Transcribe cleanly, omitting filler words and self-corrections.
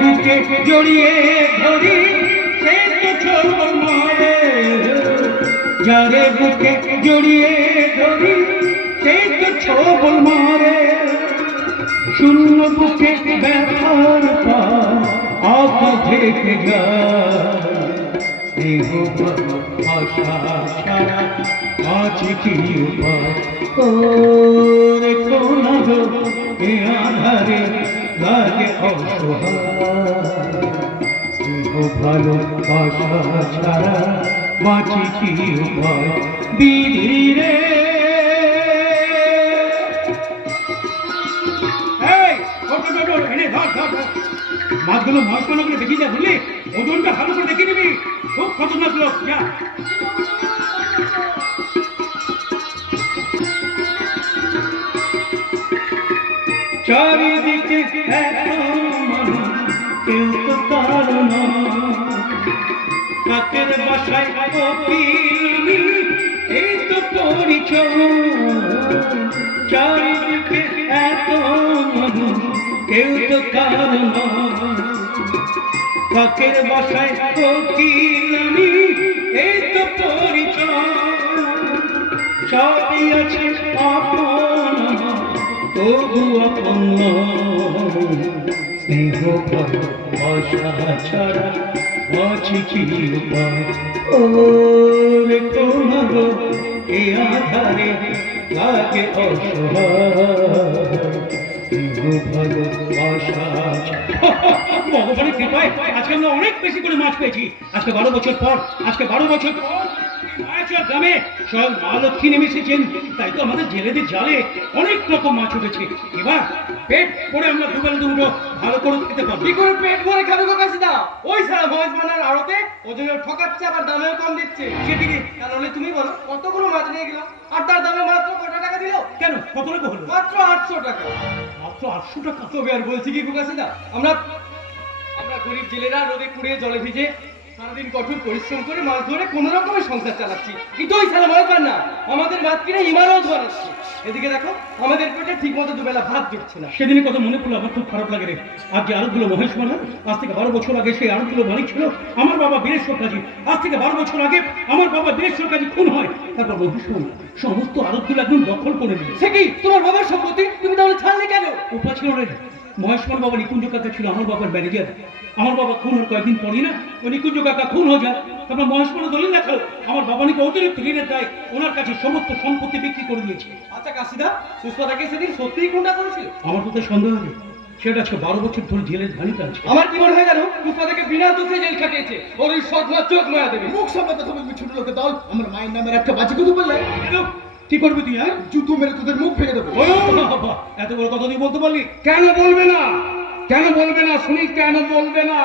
বুকে জড়িয়ে ধরি সে তো ছবল মারে, যারে বুকে জড়িয়ে ধরি সে তো ছবল মারে। শূন্য বুকে ব্যথার পার আপা থেকে যায়, স্নেহ ভাষা ছাড়া আছে কি উপায়? ওরে কোন গো এ আধারে লাগে অসহায়, স্নেহ ভালোবাসা ছাড়া বাঁচি কি উপায়? বিধি রে মাছগুলো মাছগুলোগুলো দেখি যা, বুঝলি? ওজনটা ভালো করে দেখে নিবি, খুব খতরনাক লোক। যা চারিদিকে কেউ তো কারো না, কাকের বাসায় এই তো পরিচয়। চারিদিকে এত মানুষ কেউ তো কারো না, কাকের বাসায় কোকিলামি এই তো পরিচয়। সবই আছে আপন তবু আপন স্নেহ ভাষা ছাড়া বাঁচি কি উপায়? ওরে কোন গো এ আধারে লাগে অসহায়, স্নেহ ভালোবাসা। ভগবানের কৃপায় আজকে আমরা অনেক বেশি করে মাছ পেয়েছি। আজকে 12 বছর পর, আজকে 12 বছর পর মায়াচর গ্রামে স্বয়ং মা লক্ষ্মী নেমে এসেছেন। তাই তো আমাদের জেলেদের জালে অনেক রকম মাছ উঠেছে। এবার পেট করে আমরা দুবেলা দুটো ভালো করে খেতে পারবো। কি করে পেট ভরে খাবে গো কাশিদা? ওই সারা মাছ মানার আড়তে ওজনে ঠকাচ্ছে, আবার দামেও কম দিচ্ছে। সেদিকে তাহলে তুমি বলো কতগুলো মাছ নিয়ে গেল আর তার দামে মাত্র কত টাকা দিল? কেন কত টাকা হলো? মাত্র 800 টাকা। মাত্র 800 টাকা? তবে আর বলছি কি গো কাশিদা, আমরা গরিব জেলেরা রোদে পুড়িয়ে জলে ভিজে সারাদিন কঠোর পরিশ্রম করে মাছ ধরে কোন রকমের সংসার চালাচ্ছি, কিন্তু ওই সারা মাছ পান না আমাদের মাছ কিনে ইমারত বানাচ্ছি। এদিকে দেখো আমাদের পেটে ঠিক মতো দুবেলা ভাত জুটছে না। সেদিনে কথা মনে পড়লো, আমার খুব খারাপ লাগে রে। আজ যে আড়তগুলো মহেশ মানা, আজ থেকে 12 বছর আগে সেই আড়তগুলো মালিক ছিল আমার বাবা বীরেশ্বর কাজী। আজ থেকে 12 বছর আগে আমার বাবা বীরেশ্বর কাজী খুন হয়, তারপর মহেশ মানা সমস্ত আড়তগুলো একদম দখল করে নিল। সে কি তোমার বাবার সম্পত্তি? তুমি তাহলে ছাড়লে কেন? উপায় ছিল রে। মহেশমার বাবা নিকুঞ্জ কাকা ছিল আমার বাবার ম্যানেজার। আমার বাবা খুন হওয়ার কয়েকদিন পরই না ওই নিকুঞ্জ কাকা খুন হয়ে যায়। তারপর মহেশমার দলিল দেখালো আমার বাবা নাকি অতিরিক্ত ঋণের দায় ওনার কাছে সমস্ত সম্পত্তি বিক্রি করে দিয়েছে। আচ্ছা কাশিদা, পুষ্পাটাকে সেদিন সত্যিই খুনটা করেছিল? আমার তো সন্দেহ নেই, সেটা আজকে 12 বছর ধরে জেলের ধানি টানছে। আমার কি মনে হয় জানো, পুষ্পাটাকে বিনা দোষে জেল খাটিয়েছে। ওর ওই সৎমা চোখ মায়া দেবে। মুখ সামনে কথা বলবি ছোট লোকের দল। আমার মায়ের নামের একটা বাজি কথা বললে কি করবি তুই? হ্যাঁ, জুতো মেরে তোদের মুখ ভেঙে দেবো। এত বড় কথা তুই বলতে পারলি? কেন বলবে না? কেন বলবে না? শুনি কেন বলবে না?